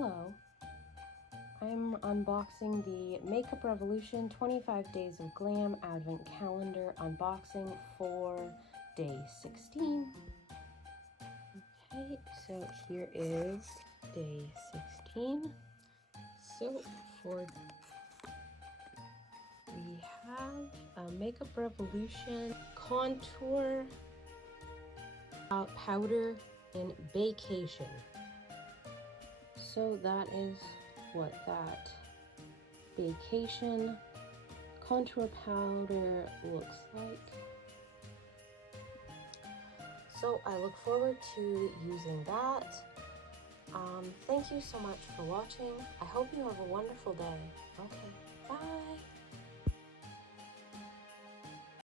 Hello, I'm unboxing the Makeup Revolution 25 Days of Glam Advent Calendar unboxing for day 16. Okay, so here is day 16. So we have a Makeup Revolution contour powder in Vacation. So that is what that Vacation contour powder looks like. So I look forward to using that. Thank you so much for watching. I hope you have a wonderful day. Okay, bye.